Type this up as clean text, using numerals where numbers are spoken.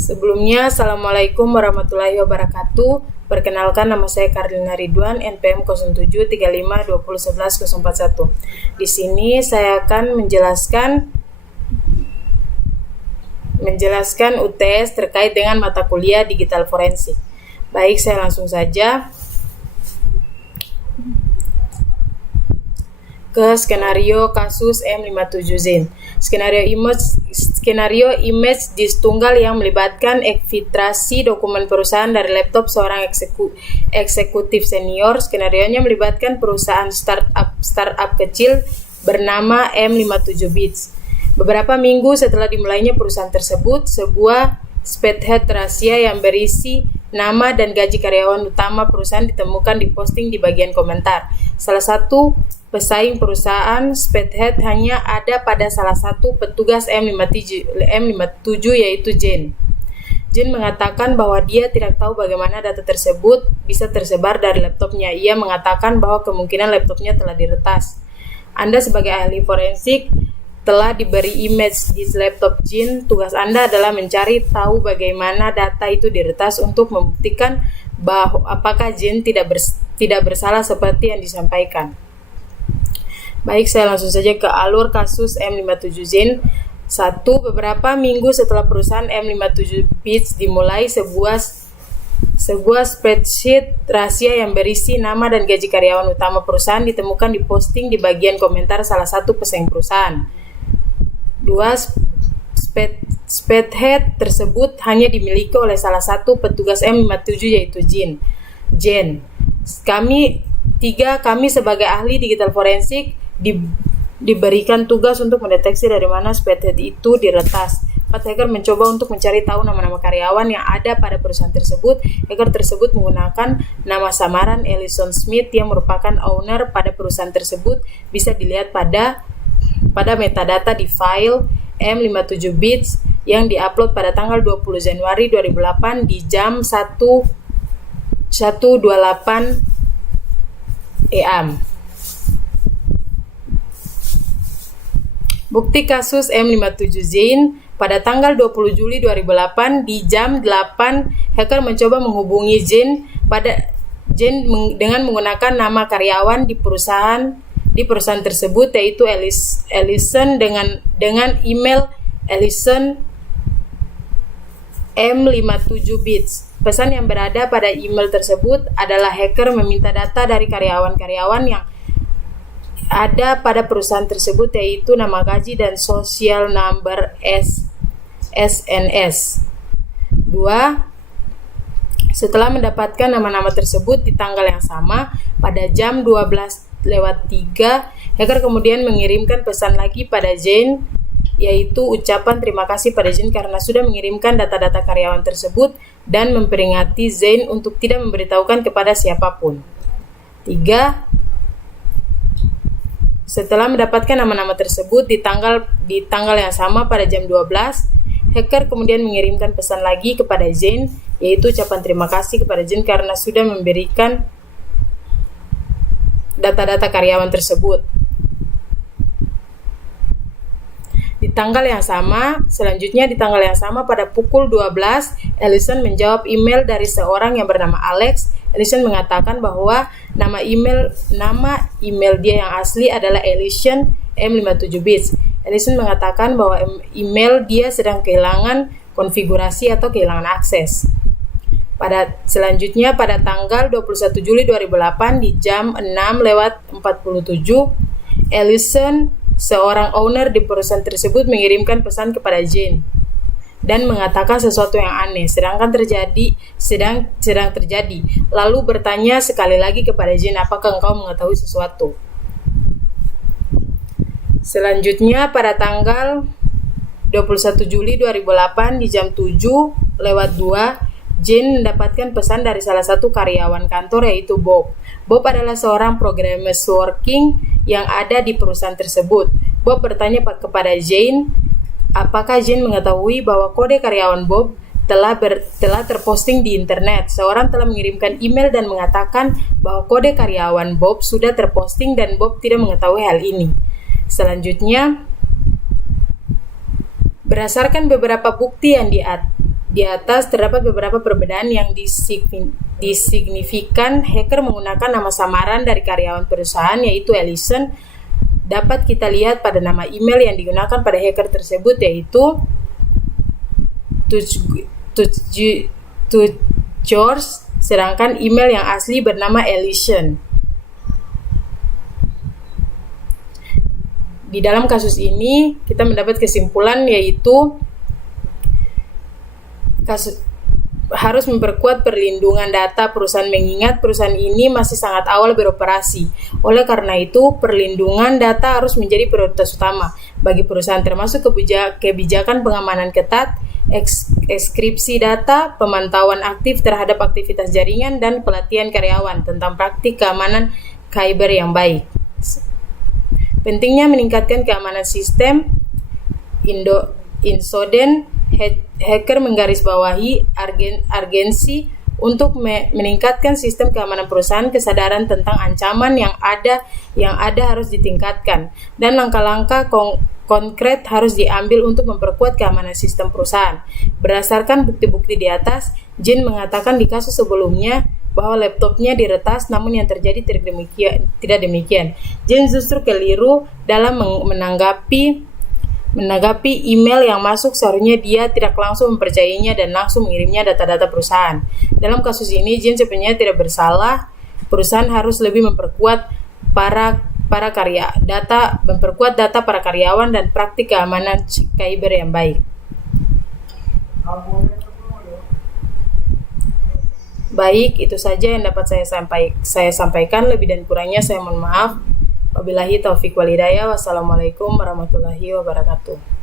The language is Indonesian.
Sebelumnya, Assalamualaikum warahmatullahi wabarakatuh. Perkenalkan, nama saya Karlina Ridwan, NPM 0735201101. Di sini saya akan menjelaskan UTS terkait dengan mata kuliah digital forensik. Baik, saya langsung saja ke skenario kasus M57Zen. Skenario image disk tunggal yang melibatkan ekfiltrasi dokumen perusahaan dari laptop seorang eksekutif senior. Skenarionya melibatkan perusahaan startup kecil bernama M57Bits. Beberapa minggu setelah dimulainya perusahaan tersebut, sebuah spreadsheet rahasia yang berisi nama dan gaji karyawan utama perusahaan ditemukan diposting di bagian komentar. Salah satu pesaing perusahaan spreadsheet hanya ada pada salah satu petugas M57 yaitu Jen. Jen mengatakan bahwa dia tidak tahu bagaimana data tersebut bisa tersebar dari laptopnya. Ia mengatakan bahwa kemungkinan laptopnya telah diretas. Anda sebagai ahli forensik telah diberi image di laptop Jen. Tugas Anda adalah mencari tahu bagaimana data itu diretas untuk membuktikan bahwa apakah Jen tidak bersalah seperti yang disampaikan. Baik, saya langsung saja ke alur kasus M57Zen. 1. Beberapa minggu setelah perusahaan M57Bits dimulai, sebuah spreadsheet rahasia yang berisi nama dan gaji karyawan utama perusahaan ditemukan diposting di bagian komentar salah satu pesaing perusahaan. 2. Spreadsheet tersebut hanya dimiliki oleh salah satu petugas M57 yaitu Jen. Kami sebagai ahli digital forensik diberikan tugas untuk mendeteksi dari mana spreadsheet itu diretas. 4. Hacker mencoba untuk mencari tahu nama-nama karyawan yang ada pada perusahaan tersebut. Hacker tersebut menggunakan nama samaran Ellison Smith yang merupakan owner pada perusahaan tersebut. Bisa dilihat pada metadata di file M57Bits yang diupload pada tanggal 20 Januari 2008 di jam 1.28 AM. Bukti kasus M57Zen. Pada tanggal 20 Juli 2008 di jam 8, hacker mencoba menghubungi Jen dengan menggunakan nama karyawan di perusahaan tersebut yaitu Ellison dengan email Ellison M57Bits. Pesan yang berada pada email tersebut adalah hacker meminta data dari karyawan-karyawan yang ada pada perusahaan tersebut yaitu nama gaji dan social number SNS. 2. Setelah mendapatkan nama-nama tersebut di tanggal yang sama pada jam 12:03, hacker kemudian mengirimkan pesan lagi pada Jen yaitu ucapan terima kasih pada Jen karena sudah mengirimkan data-data karyawan tersebut dan memperingati Jen untuk tidak memberitahukan kepada siapapun. 3. Setelah mendapatkan nama-nama tersebut di tanggal yang sama pada jam 12, hacker kemudian mengirimkan pesan lagi kepada Jen yaitu ucapan terima kasih kepada Jen karena sudah memberikan data-data karyawan tersebut. Selanjutnya di tanggal yang sama pada pukul 12, Ellison menjawab email dari seorang yang bernama Alex. Ellison mengatakan bahwa nama email dia yang asli adalah Ellison M57Bits. Ellison mengatakan bahwa email dia sedang kehilangan konfigurasi atau kehilangan akses. Selanjutnya pada tanggal 21 Juli 2008 di jam 6:47, Ellison, seorang owner di perusahaan tersebut, mengirimkan pesan kepada Jen dan mengatakan sesuatu yang aneh sedang terjadi. Lalu bertanya sekali lagi kepada Jen, apakah engkau mengetahui sesuatu? Selanjutnya pada tanggal 21 Juli 2008 di jam 7:02, Jen mendapatkan pesan dari salah satu karyawan kantor yaitu Bob. Bob adalah seorang programmer working yang ada di perusahaan tersebut. Bob bertanya kepada Jen, apakah Jen mengetahui bahwa kode karyawan Bob telah terposting di internet. Seorang telah mengirimkan email dan mengatakan bahwa kode karyawan Bob sudah terposting dan Bob tidak mengetahui hal ini. Selanjutnya, berdasarkan beberapa bukti Di atas terdapat beberapa perbedaan yang disignifikan. Hacker menggunakan nama samaran dari karyawan perusahaan, yaitu Ellison. Dapat kita lihat pada nama email yang digunakan pada hacker tersebut, yaitu George, sedangkan email yang asli bernama Ellison. Di dalam kasus ini kita mendapat kesimpulan, yaitu harus memperkuat perlindungan data perusahaan, mengingat perusahaan ini masih sangat awal beroperasi. Oleh karena itu, perlindungan data harus menjadi prioritas utama bagi perusahaan, termasuk kebijakan pengamanan ketat, enkripsi data, pemantauan aktif terhadap aktivitas jaringan, dan pelatihan karyawan tentang praktik keamanan cyber yang baik. Pentingnya meningkatkan keamanan sistem. Insoden hacker menggarisbawahi urgensi untuk meningkatkan sistem keamanan perusahaan, kesadaran tentang ancaman yang ada harus ditingkatkan, dan langkah-langkah konkret harus diambil untuk memperkuat keamanan sistem perusahaan. Berdasarkan bukti-bukti di atas, Jin mengatakan di kasus sebelumnya bahwa laptopnya diretas, namun yang terjadi tidak demikian. Jin justru keliru dalam menanggapi email yang masuk. Seharusnya dia tidak langsung mempercayainya dan langsung mengirimnya data-data perusahaan. Dalam kasus ini, Jin sebenarnya tidak bersalah. Perusahaan harus lebih memperkuat data para karyawan dan praktik keamanan cyber yang baik. Baik, itu saja yang dapat saya sampaikan. Lebih dan kurangnya saya mohon maaf. Wabillahi taufiq wal hidayah. Wassalamualaikum warahmatullahi wabarakatuh.